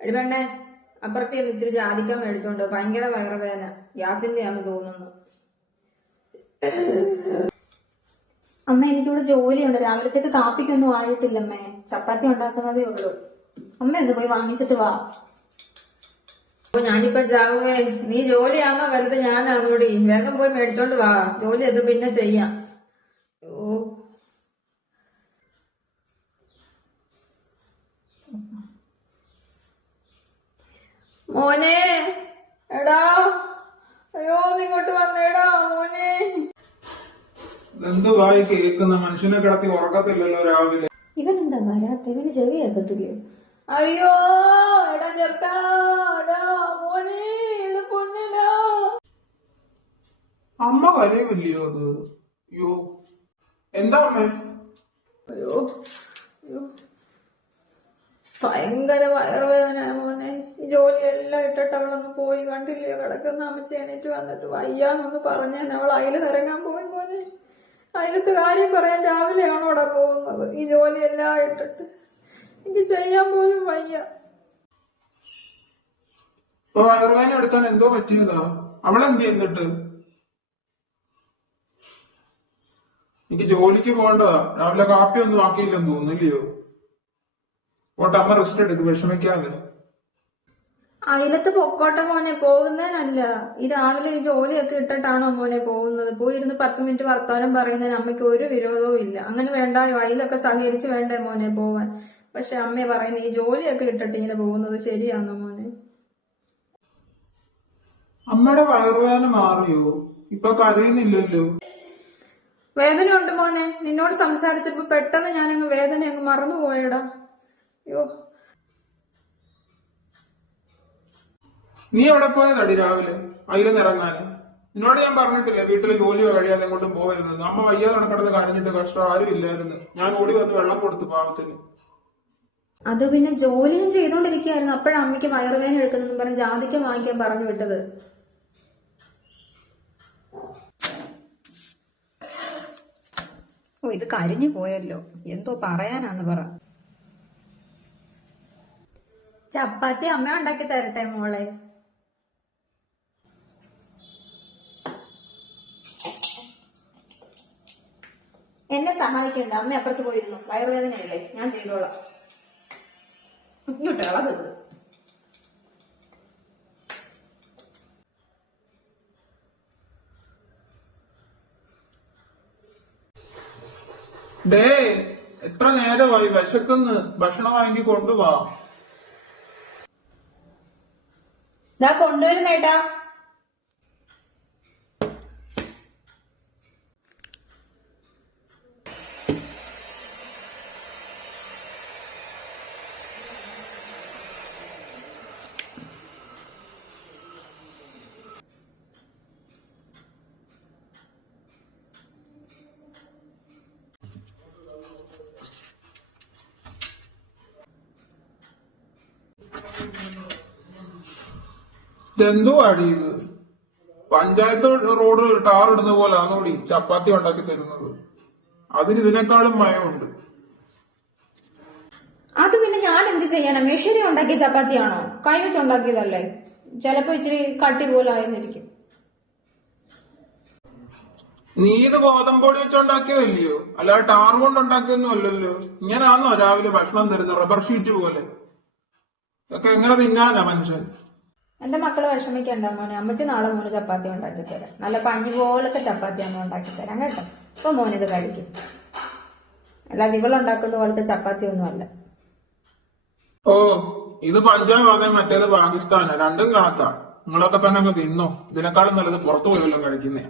എടി പെണ്ണെ, അപ്പുറത്തെ ഇച്ചിരി ജാതിക്ക മേടിച്ചോണ്ട് ഭയങ്കര വയറുവേദന, ഗ്യാസിന്റെയാന്ന് തോന്നുന്നു. അമ്മ, എനിക്കിവിടെ ജോലിയുണ്ട്. രാവിലത്തേക്ക് കാപ്പിക്കൊന്നും ആയിട്ടില്ലമ്മേ. ചപ്പാത്തി ഉണ്ടാക്കുന്നതേ ഉള്ളൂ. അമ്മ ഒന്ന് പോയി വാങ്ങിച്ചിട്ട് വാ. ഞാനിപ്പോ ജാവുവേ, നീ ജോലിയാണോ വലുത് ഞാനാന്നോടി? വേഗം പോയി മേടിച്ചോണ്ട് വാ, ജോലിയൊക്കെ പിന്നെ ചെയ്യാം. ഓ, മോനെ, എടാ, അയ്യോ ഇങ്ങോട്ട് വന്നേടാ മോനെ. എന്തുവായി കേൾക്കുന്ന? മനുഷ്യനെ കിടത്തി ഉറക്കത്തില്ലല്ലോ രാവിലെ. ഇവൻ എന്താ വരാത്ത? ഇവന് ചെവി കേൾക്കത്തില്ലയോ? അയ്യോ എടാ ചെറുക്കാടാ മോനെ, പൊന്നിനാ. അമ്മ കരയുമില്ലയോ അത്? അയ്യോ, എന്താ അമ്മേ? അയ്യോ അയ്യോ, ഭയങ്കര വയറുവേദന മോനെ. ഈ ജോലിയെല്ലാം ഇട്ടിട്ട് അവളൊന്ന് പോയി, കണ്ടില്ലയോ കിടക്കുന്ന? അമ്മച്ചി എണീറ്റ് വന്നിട്ട് വയ്യാന്നൊന്ന് പറഞ്ഞാൽ അവൾ അയലിറങ്ങാൻ പോയി മോനെ. അയലത്ത് കാര്യം പറയാൻ രാവിലെയാണോ അവിടെ പോകുന്നത്? ഈ ജോലിയെല്ലാം ഇട്ടിട്ട് എനിക്ക് ചെയ്യാൻ പോലും വയ്യ. ഇപ്പൊ വയറുവേദന എടുത്താൻ എന്തോ പറ്റിയതാ? അവളെന്ത് എന്നിട്ട്? എനിക്ക് ജോലിക്ക് പോകണ്ടതാ. രാവിലെ കാപ്പി ഒന്നും ആക്കിയില്ലെന്ന് തോന്നുന്നില്ലയോ? പോട്ടെ, അമ്മ റെസ്റ്റ് എടുക്ക്, വിഷമിക്കാതെ. അയലത്ത് പൊക്കോട്ടെ മോനെ, പോകുന്നതിനല്ല. ഈ രാവിലെ ഈ ജോലിയൊക്കെ ഇട്ടിട്ടാണോ മോനെ പോകുന്നത്? പോയിരുന്ന് 10 മിനിറ്റ് വർത്താനം പറയുന്നതിന് അമ്മയ്ക്ക് ഒരു വിരോധവും ഇല്ല. അങ്ങനെ വേണ്ടായോ? അയിലൊക്കെ സഹകരിച്ച് വേണ്ടേ മോനെ പോവാൻ? പക്ഷെ അമ്മ പറയുന്നത് ഈ ജോലിയൊക്കെ ഇട്ടിട്ട് ഇങ്ങനെ പോകുന്നത് ശരിയാണോ മോനെ? അമ്മയുടെ വയറുവേദന മാറിയോ? ഇപ്പൊ കരയുന്നില്ലല്ലോ. വേദന ഉണ്ട് മോനെ. നിന്നോട് സംസാരിച്ചപ്പോ പെട്ടെന്ന് ഞാനങ്ങ് വേദന അങ്ങ് മറന്നുപോയടാ. അയ്യോ, നീ എവിടെ പോയതടി രാവിലെ അയിലെന്ന് ഇറങ്ങാന്? നിന്നോട് ഞാൻ പറഞ്ഞിട്ടില്ലേ വീട്ടില് ജോലിയോ കഴിയാതെ എങ്ങോട്ടും പോകരുതെന്ന്? അമ്മ വയ്യാതെ നടക്കണമെന്ന് കരഞ്ഞിട്ട് കഷ്ടം ആരും ഇല്ലായിരുന്നു. ഞാൻ ഓടി വന്ന് വെള്ളം കൊടുത്തു പാവത്തിന്. അത് പിന്നെ ജോലിയും ചെയ്തോണ്ടിരിക്കുകയായിരുന്നു. അപ്പോഴാണ് അമ്മയ്ക്ക് വയറുവേദന എടുക്കുന്നെന്ന് പറഞ്ഞ് ജാതിക്ക വാങ്ങിക്കാൻ പറഞ്ഞു വിട്ടത്. ഓ, ഇത് കരിഞ്ഞു പോയല്ലോ. എന്തോ പറയാനാന്ന് പറ. ചപ്പാത്തി അമ്മ ഉണ്ടാക്കി തരട്ടെ മോളെ? എന്നെ സഹായിക്കണ്ട, അമ്മ അപ്പുറത്ത് പോയിരുന്നു. വയറുവേദനയല്ലേ, ഞാൻ ചെയ്തോളാം. ഇങ്ങോട്ട് ഇളകരുത്. ഡേ, എത്ര നേരമായി? വിശക്കുന്ന്. ഭക്ഷണം വാങ്ങി കൊണ്ടുപോവാ. ദാ കൊണ്ടുവരുന്നേട്ടാ. ഇതെന്തോ അടി ഇത്? പഞ്ചായത്ത് റോഡ് ടാർ ഇടുന്ന പോലാണോടി ചപ്പാത്തി ഉണ്ടാക്കി തരുന്നത്? അതിന് ഇതിനേക്കാളും മയമുണ്ട്. അത് പിന്നെ ഞാൻ എന്ത് ചെയ്യാനാ? മെഷീനി ഉണ്ടാക്കിയ ചപ്പാത്തിയാണോ? കൈ വെച്ച് ഉണ്ടാക്കിയതല്ലേ? ചിലപ്പോ ഇച്ചിരി കട്ടി പോലെ ആയെന്നിരിക്കും. നീ ഇത് ഗോതമ്പൊടി വെച്ചുണ്ടാക്കിയതല്ലയോ? അല്ലാതെ ടാർ കൊണ്ട് ഉണ്ടാക്കിയൊന്നും അല്ലല്ലോ. ഇങ്ങനാന്നോ രാവിലെ ഭക്ഷണം തരുന്നത്? റബ്ബർ ഷീറ്റ് പോലെ. ഇതൊക്കെ എങ്ങനെ തിന്നാനാ മനുഷ്യൻ? എന്റെ മക്കള് വിഷമിക്കണ്ട മോനെ. അമ്മച്ചി നാളെ മോന് ചപ്പാത്തി ഉണ്ടാക്കി തരാം. നല്ല പഞ്ഞി പോലത്തെ ചപ്പാത്തിയാണോ ഉണ്ടാക്കി തരാം കേട്ടോ. ഇപ്പൊ മോനിത് കഴിക്കും. അല്ലാതെ ഇവളുണ്ടാക്കുന്ന പോലത്തെ ചപ്പാത്തി ഒന്നും അല്ല. ഓ, ഇത് പഞ്ചാബാണേ മറ്റേത് പാകിസ്ഥാനാ. രണ്ടും കണക്കാ. നിങ്ങളൊക്കെ തന്നെ അങ്ങ് തിന്നോ. ഇതിനേക്കാളും നല്ലത് പുറത്തു പോയല്ലോ കഴിക്കുന്നേ.